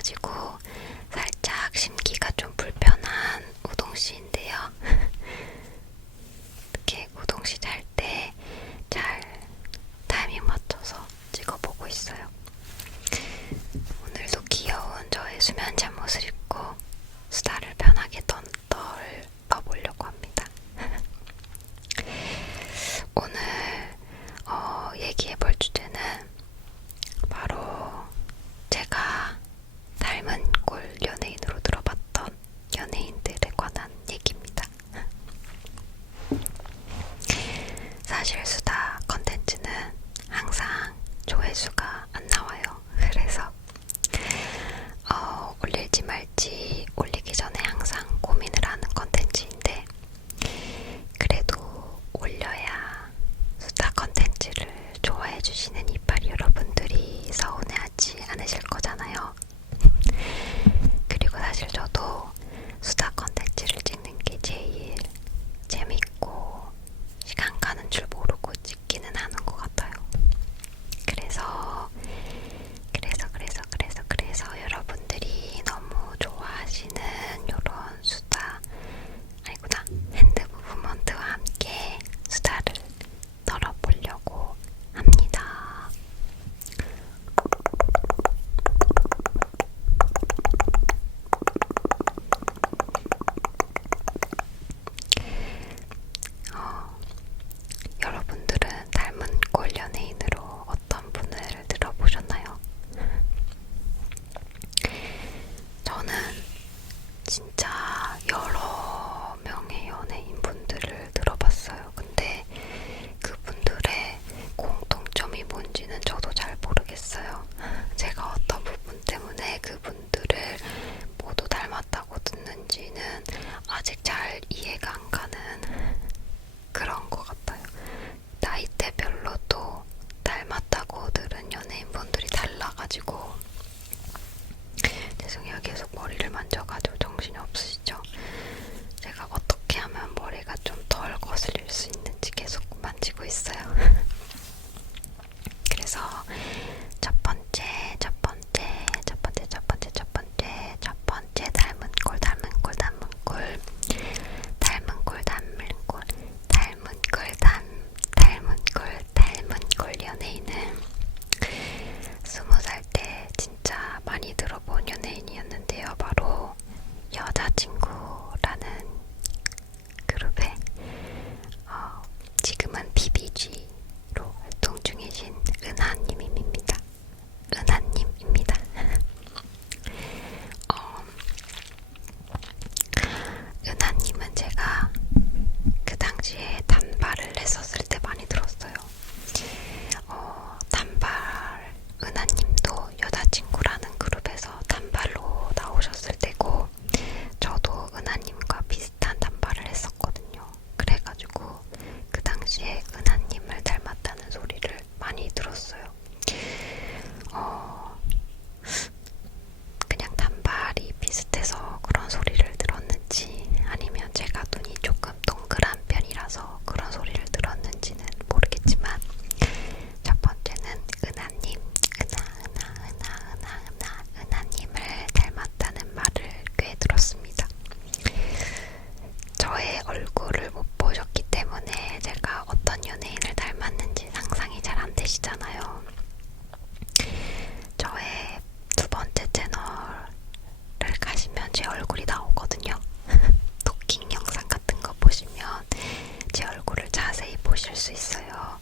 그래가지고 살짝 심기가 좀 불편한 우동씨인데요. 이렇게 우동씨 잘 때 잘 타이밍 맞춰서 찍어보고 있어요. 오늘도 저의 수면 잠옷을 입고 수다를 편하게 떨어보려고 합니다. 오늘 얘기해볼 주제는 바로 제가 닮은 꼴 연예인으로 들어봤던 연예인들에 관한 얘기입니다. 사실 수다 컨텐츠는 항상 조회수가 안 나와요. 그래서 올릴지 말지 올리기 전에 항상 고민을 하는 컨텐츠인데, 그래도 올려야 수다 컨텐츠를 좋아해 주시는 이빨 여러분들이 서운해하지 않으실 거잖아요. 그리고 사실 저도 수다 컨텐츠를 찍는 게 제일 재밌고 시간 가는 줄 모르고 찍기는 하는 것 같아요. 그래서 여러분들이 너무 좋아하시는 요런 수다, 아니구나, 핸드 무브먼트와 함께 수다를 덜어보려고 합니다. 여러분들은 닮은 꼴 연예인으로 어떤 분을 들어보셨나요? 저는 진짜 여러 명의 연예인 분들을 들어봤어요. 근데 그분들의 공통점이 뭔지는 저도 잘 모르겠어요. 제가 어떤 부분 때문에 그분들을 모두 닮았다고 듣는지는 아직 잘 이해가 안 가는 그런 것 같아요. 나이대별로 또 닮았다고 들은 연예인분들이 달라가지고, 죄송해요. 계속 머리를 만져가지고 정신이 없으시죠? 제가 어떻게 하면 머리가 좀 덜 거슬릴 수 있는지 계속 만지고 있어요. 그래서 첫 번째 닮은 꼴 연예인은 20살 때 진짜 많이 들어본 연예인이었는데요. 바로 여자친구라는 그룹의 지금은 BBG로 활동 중이신 은하님입니다. 은하님은 제가 그 당시에 단발을 했었을 때 많이 들었어요. 은하님도 여자친구라는 그룹에서 단발로 나오셨을 때고, 저도 은하님과 비슷한 단발을 했었거든요. 그래가지고 그 당시에 은하님을 닮았다는 소리를 많이 들었어요. 그냥 단발이 비슷해서 그런 소리를 들었는지, 아니면 제가 눈이 조금 동그란 편이라서 그런 소리를 들었는지는 모르겠지만, 첫 번째는 은하님을 닮았다는 말을 꽤 들었습니다. 저의 얼굴을 못 보셨기 때문에 제가 어떤 연예인을 닮았는지 상상이 잘 안 되시잖아요. 저의 두 번째 채널을 가시면 제 얼굴이 나오거든요. 토킹 영상 같은 거 보시면 제 얼굴을 자세히 보실 수 있어요.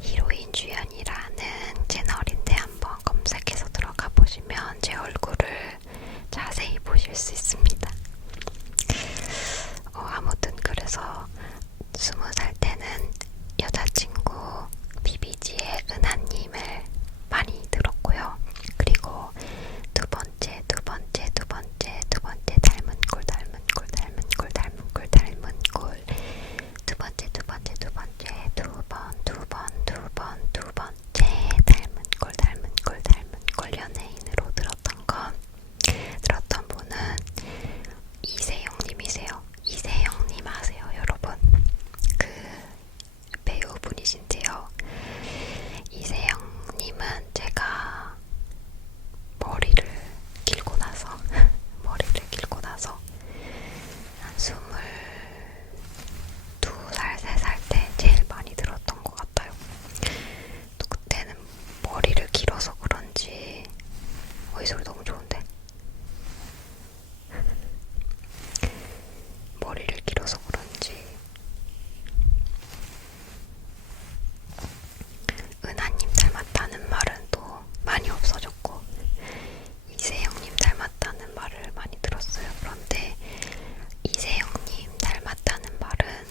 히로인 주연이라는 채널인데 한번 검색해서 들어가 보시면 제 얼굴을 자세히 보실 수 있습니다. 아무튼 그래서 20살 때는 여자친구 BBG의 은하님을 많이 들었고요. 그리고 두 번째 닮은 꼴 연예인으로 들었던 분은 이세영님이세요. 이세영님 아세요, 여러분? 그 배우분이신데요. 너무 좋은데? 머리를 길어서 그런지 은하님 닮았다는 말은 또 많이 없어졌고 이세영님 닮았다는 말을 많이 들었어요. 그런데 이세영님 닮았다는 말은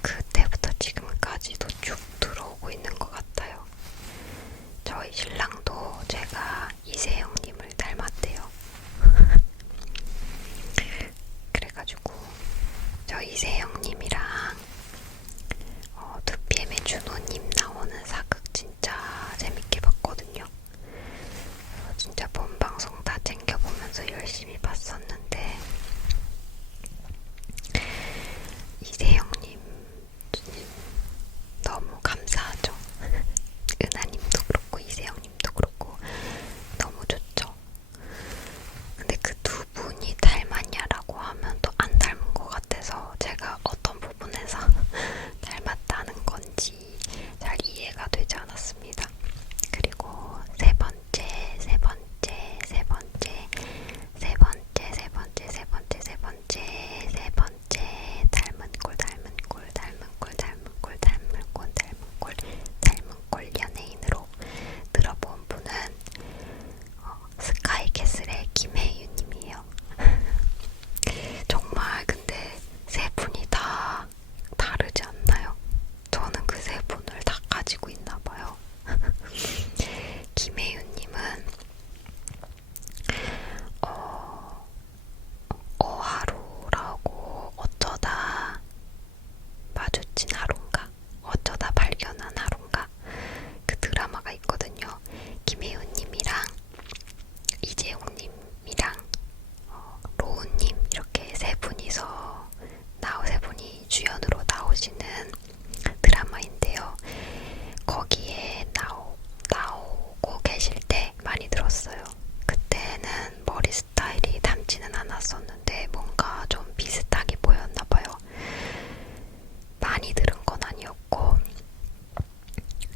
그때부터 지금까지도 쭉 들어오고 있는 것 같아요. 저희 신랑도 제가 이세영님을 닮았대요. 그래가지고 저희 이세영님이랑 2PM의 준호님 나오는 사극 진짜 재밌게 봤거든요. 진짜 본 방송 다 챙겨보면서 열심히 봤었는데 이세영님 너무 감사하죠. 은하님도 그렇고 이세영님도 그렇고 너무 좋죠. 근데 그 두 분이 닮았냐라고 하면 또 안 닮은 것 같아서 제가 어떤 부분에서 닮았다는 건지 잘 이해가 되지 않았습니다. 그리고 세 번째 닮은 꼴 연예인으로 들어본 분은 스카이캐슬의 김혜윤님이에요. 정말 근데 세 분이 다 다르지 않나요? 저는 그 세 분을 다 가지고 있나 봐요. 김혜윤님은 어하루라고 어쩌다 마주친 하루인가? 어쩌다 발견한 하루인가? 그 드라마가 있거든요. 김혜윤님이랑 이재용님이랑 로운님 이렇게 세 분이 주연으로 나오시는 드라마인데요. 거기에 나오고 계실 때 많이 들었어요. 그때는 머리 스타일이 닮지는 않았었는데 뭔가 좀 비슷하게 보였나봐요. 많이 들은 건 아니었고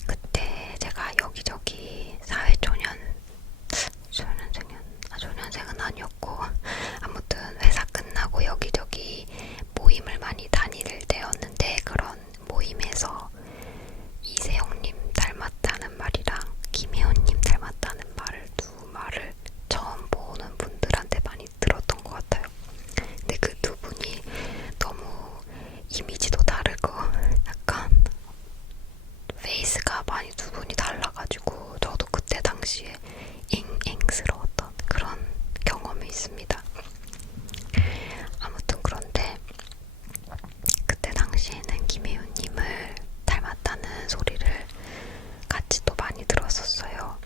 그때 제가 여기저기 초년생은 아니었고 아무튼 회사 끝나고 여기저기 모임을 많이 다닐 때였는데 그런 모임에서 이세영님 닮았다는 말이랑 김혜원님 닮았다는 두 말을 처음 보는 분들한테 많이 들었던 것 같아요. 근데 그 두 분이 너무 이미지도 다르고 약간 페이스가 많이 두 분이 달라가지고 저도 그때 당시에 앵앵스러웠던 그런 경험이 있습니다. 아무튼 그런데 그때 당시에는 김혜윤님을 닮았다는 소리를 같이 또 많이 들었었어요.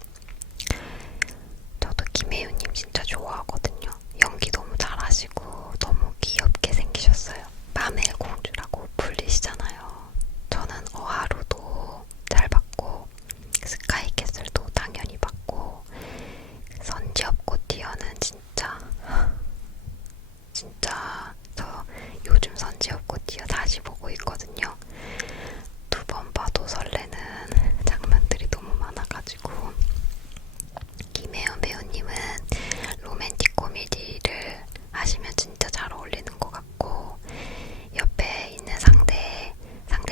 저도 김혜윤님 진짜 좋아하거든요. 연기 너무 잘하시고 너무 귀엽게 생기셨어요. 맘의 공주라고 불리시잖아요. 저는 어하루도 잘 봤고 스카이캐슬도 당연히 봤고 선지엽꽃 티어는 진짜 저 요즘 선지엽꽃 티어 다시 보고 있거든요. 두 번 봐도 설레는 장면들이 너무 많아가지고 김혜연 배우님은 로맨틱 코미디를 하시면 진짜 잘 어울리는 것 같고 옆에 있는 상대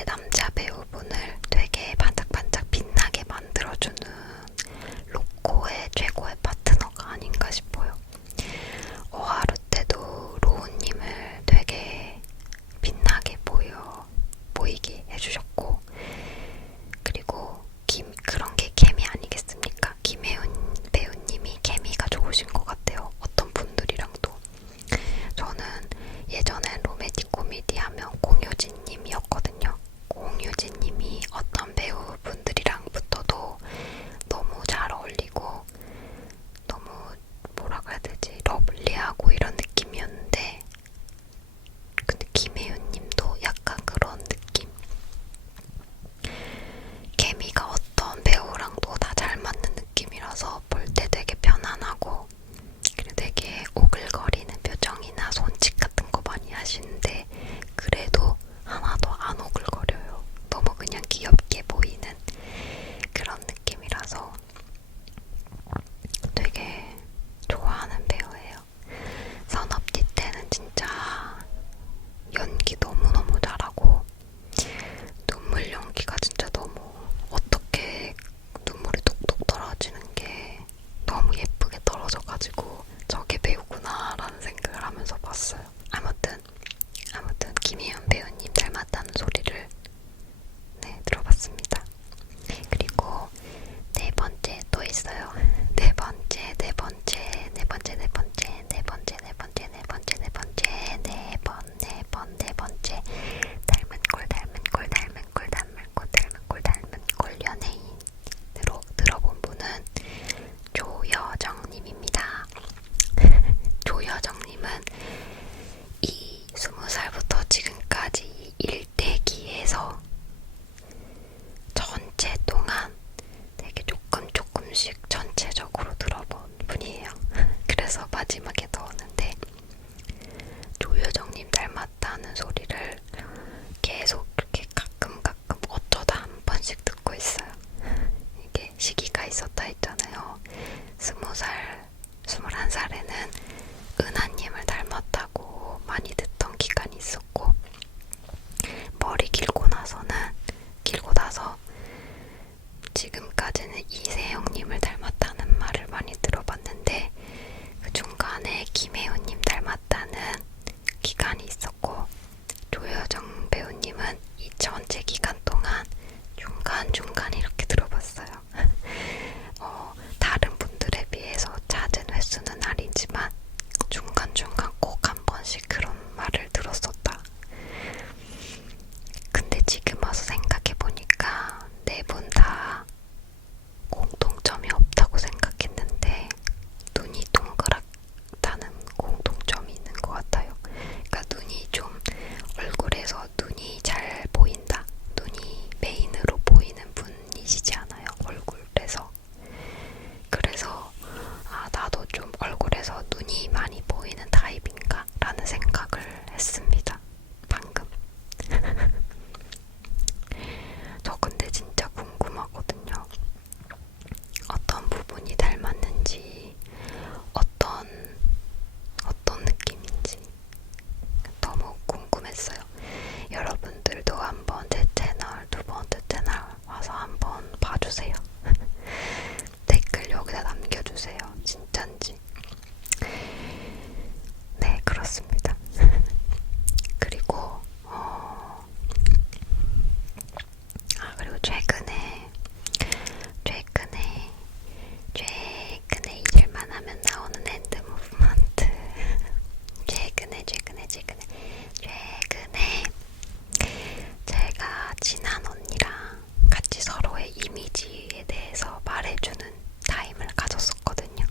남자 배우분을 되게 반짝반짝 빛나게 만들어주는 로코의 최고의 파트너가 아닌가 싶어요. 어하루 때도 로우님을 되게 빛나게 마지막에 넣었는데 조효정님 닮았다는 소리를 계속 이렇게 가끔 어쩌다 한 번씩 듣고 있어요. 이게 시기가 있었다 했잖아요. 20살, 21살에는 은하님을 닮았다고 많이 듣던 기간이 있었고, 머리 길고 나서 지금까지는 이세영님을 닮았다는 말을 많이 들어봤는데, 그 중간에 김혜우님 닮았다는 기간이 있었고, 조효정 배우님은 이 전체 기간 동안 중간중간 이렇게 들어봤어요. 다른 분들에 비해서 잦은 횟수는 아니지만 중간중간 꼭 한 번씩 그런 말을 들었었다. 근데 지금 와서 생각해보니까 네 분 다 공통점이 없다고 생각했는데 눈이 동그랗다는 공통점이 있는 것 같아요. 그러니까 눈이 좀 얼굴에서 눈이 잘 보인다. 눈이 메인으로 보이는 분이시지 않아요? 얼굴에서. 그래서 나도 좀 얼굴에서 눈이 많이 보이는 타입인가? 라는 생각을 했습니다. 방금. 저 근데 진짜 궁금하거든요. 어떤 부분이 닮았는지, 어떤 느낌인지 너무 궁금했어요. 여러분들도 한번 제 채널, 두 번째 채널 와서 한번 봐주세요. 댓글 여기다 남겨주세요. 진짠지. 네, 그렇습니다. 그리고 그리고 최근에 잊을만 하면 나오는 핸드 무브먼트. 최근에 제가 친한 언니랑 같이 서로의 이미지에 대해서 말해주는 타임을 가졌었거든요.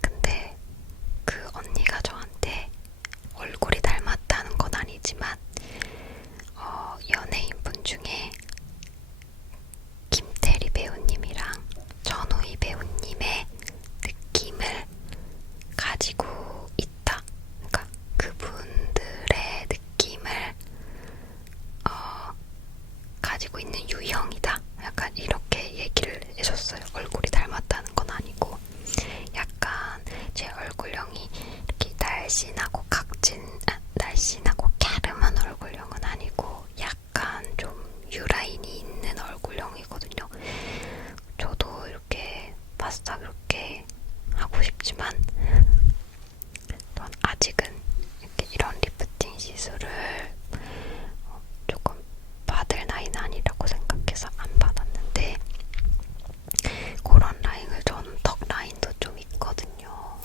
근데 그 언니가 저한테 얼굴이 닮았다는 건 아니지만 연예인분 중에 김태리 배우님이랑 전우희 배우님의 느낌을 가지고 있다. 그러니까 그분들의 느낌을 가지고 있는 유형이다. 약간 이렇게 얘기를 해줬어요. 얼굴이 닮았다는 건 아니고 약간 제 얼굴형이 이렇게 날씬하고 갸름한 얼굴형은 아니고 약간 좀 유라인이 있는 얼굴형이거든요. 저도 이렇게 바싹 이렇게 하고 싶지만 전 아직은 이렇게 이런 리프팅 시술을 조금 받을 나이는 아니라고 생각해서 안 받았는데, 그런 라인을 저는 턱 라인도 좀 있거든요.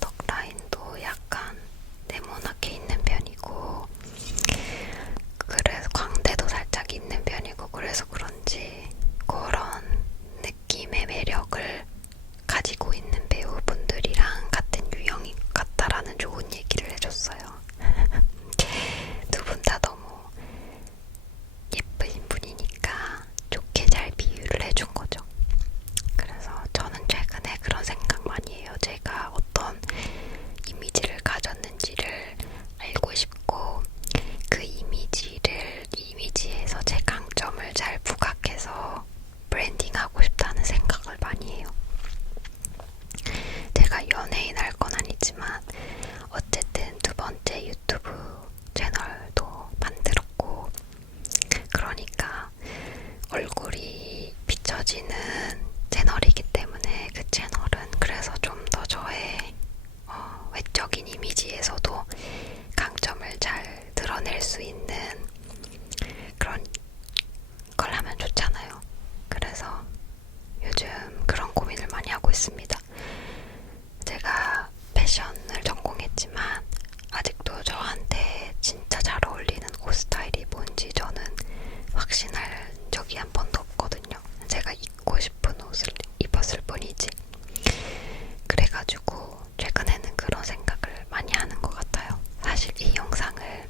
턱 라인도 약간 네모나게 있는 편이고, 그래서 광대도 살짝 있는 편이고, 그래서 그런지 그런 느낌의 매력을 가지고 있는 배우분들이랑 같은 유형인 것 같다라는 좋은 얘기를 해줬어요. 두 분 다 너무 예쁘신 분이니까 좋게 잘 비유를 해준 거죠. 그래서 저는 최근에 그런 생각 많이 해요. 제가 어떤 이미지를 가졌는지를 알고 싶고, 그 이미지에서 제 강점을 잘 부각해서 브랜딩하고 싶다는 생각을 많이 해요. 제가 연예인 할 건 아니지만 어쨌든 두 번째 유튜브 채널도 만들었고, 그러니까 얼굴이 비춰지는 채널이기 때문에 그 채널은 그래서 좀 더 저의 외적인 이미지에서도 강점을 잘 드러낼 수 있는 그런 걸 하면 좋잖아요. 그래서 요즘 그런 고민을 많이 하고 있습니다. 제가 패션을 전공했지만 아직도 저한테 진짜 잘 어울리는 옷 스타일이 뭔지 저는 확신할 적이 한 번도 없거든요. 제가 입고 싶은 옷을 입었을 뿐이지. 그래가지고 최근에는 그런 생각을 많이 하는 것 같아요. 사실 이 영상을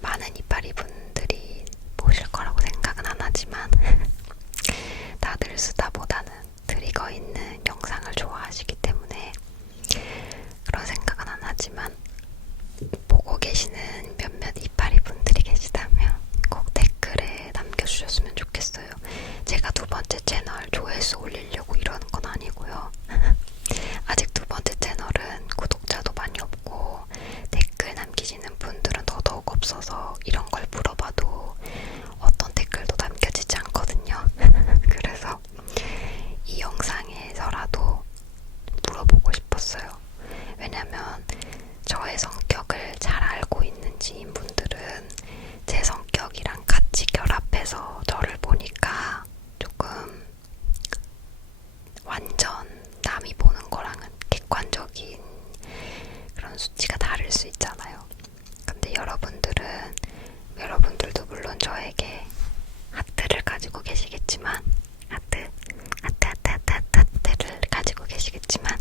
많은 이빨이 분들이 보실 거라고 생각은 안 하지만 다들 수다보다는 거랑은 객관적인 그런 수치가 다를 수 있잖아요. 근데 여러분들도 물론 저에게 하트를 가지고 계시겠지만, 하트를 가지고 계시겠지만,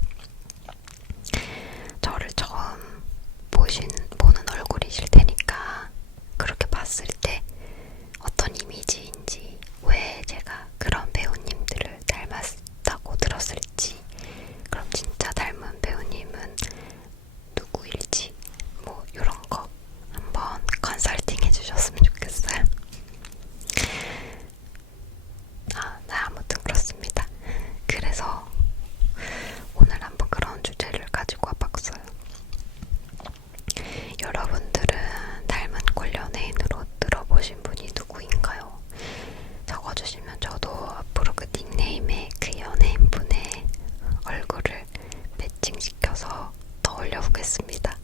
저를 처음 보는 얼굴이실 테니까, 그렇게 봤을 때 어떤 이미지인지, 왜 제가 그런 배우님들을 닮았다고 들었을지, 그럼 진짜 닮은 배우님은 누구일지, 뭐 이런 거 한번 컨설팅 해주셨으면 좋겠어요. 아무튼 그렇습니다. 그래서 오늘 한번 그런 주제를 가지고 와봤어요. 여러분들은 닮은 꼴 연예인으로 들어보신 분이 누구인가요? 적어주시면 저도 앞으로 그 닉네임에 그 연예인분의 얼굴을 매칭시켜서 더 올려보겠습니다.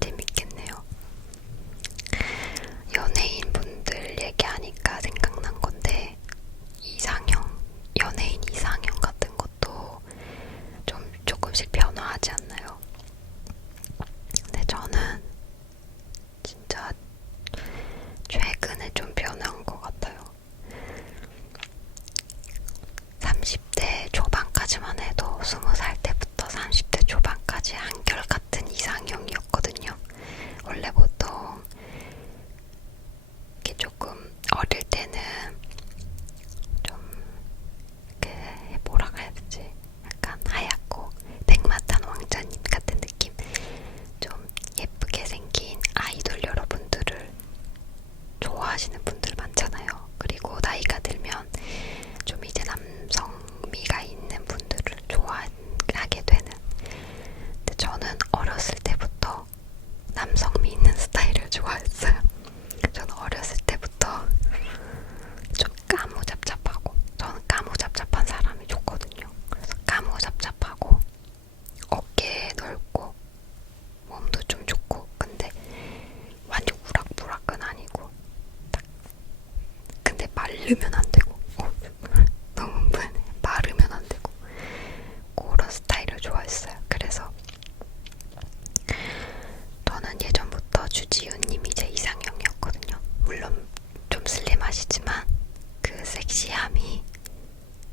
재밌겠네요. 연예인분들 얘기하니까 생각난 건데, 연예인 이상형 같은 것도 조금씩 변화하지 않나요? 근데 저는 진짜 최근에 좀 변한 것 같아요. 30대 초반까지만 해도 20살 때부터 30대 초반까지 한결같은 이상형이었거든요. 원래 보통 이렇게 조금 어릴 때는 좀 뭐라 그래야 되지? 약간 하얗고 백마탄 왕자님 같은 느낌? 좀 예쁘게 생긴 아이돌 여러분들을 좋아하시는 분들 많잖아요. 그리고 나이가 들면 좀 이제 남성미가 있는 분들을 좋아하게 되는. 근데 저는 어렸을 때부터 남성미 있는 스타일을 좋아했어요. 저는 어렸을 때부터 좀 까무잡잡하고, 저는 까무잡잡한 사람이 좋거든요. 그래서 까무잡잡하고 어깨 넓고 몸도 좀 좋고, 근데 완전 우락부락은 아니고, 근데 마르면 안 되고, 너무 마르면 안 되고, 그런 스타일을 좋아했어요. 그래서 저는 예전부터 주지훈님이 제 이상형이었거든요. 물론 좀 슬림하시지만 그 섹시함이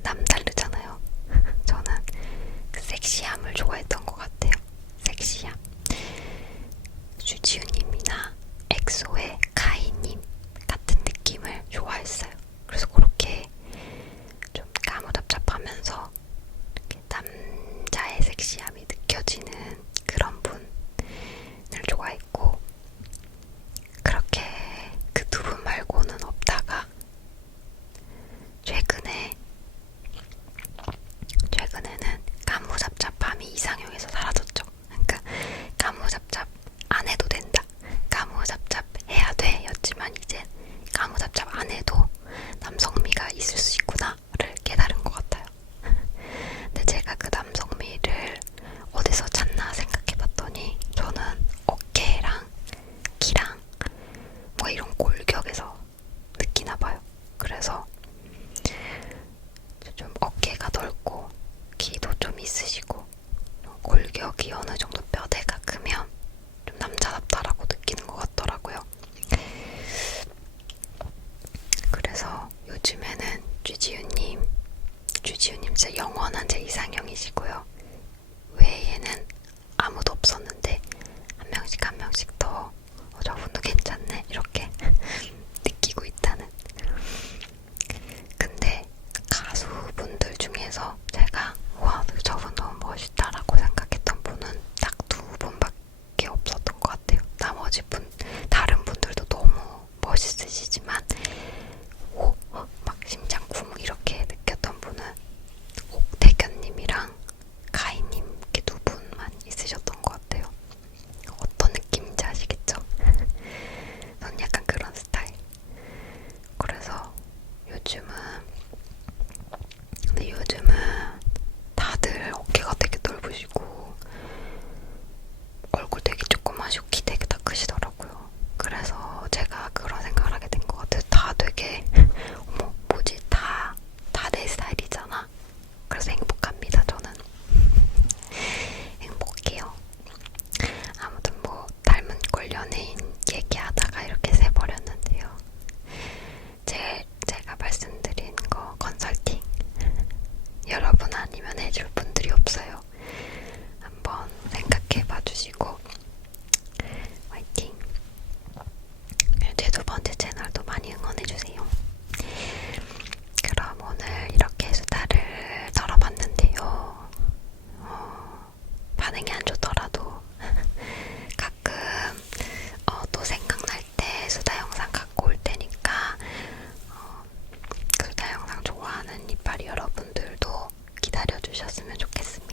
남다르잖아요. 저는 그 섹시함을 좋아했던 것 같아요. 섹시함. 주지훈님이나 엑소의 카이님 같은 느낌을 좋아했어요. 그래서 그렇게 좀 까무잡잡하면서 남자의 섹시함이 느껴지는 그런 분을 좋아했고, 그렇게 그 두 분 말고는 없다가 최근에는 까무잡잡함이 이상형에서 사라졌죠. 그러니까 까무잡잡 안 해도 된다, 까무잡잡 해야 돼 였지만, 이제 까무잡잡 안 해도 남성미가 있을 수 있구나를 깨달은 것 같아요. 근데 제가 그 남성미를 어디서 찾나 생각해봤더니, 저는 어깨랑 키랑 뭐 이런 골격에서 느끼나봐요. 그래서 좀 어깨가 넓고 키도 좀 있으시고 골격이 어느 정도 뼈대가 크면 좀 남자답다라고 느끼는 것 같더라고요. 그래서 요즘에는 주지훈님 진짜 영원한 제 이상형이시고요. 외에는 아무도 없었는데 한 명씩 더 저분도 괜찮네 이렇게 느끼고 있다는. 근데 가수분들 중에서 제가 와, 저분 너무 멋있다라고 생각했던 분은 딱 두 분밖에 없었던 것 같아요. 나머지 다른 분들도 너무 멋있으시지만 막 심장 쿵 이렇게 느꼈던 분은 옥태견님이랑 가인님, 이렇게 두 분만 있으셨던 것 같아요. 어떤 느낌인지 아시겠죠? 전 약간 아니면 해줄 분들이 없어요. 한번 생각해 봐주시고 화이팅! 제 두 번째 채널도 많이 응원해주세요. 그럼 오늘 이렇게 수다를 떨어봤는데요. 반응이 안 좋더라도 가끔 또 생각날 때 수다 영상 갖고 올 테니까 수다 영상 좋아하는 이빨이 여러분들도 기다려주셨으면 좋겠습니다.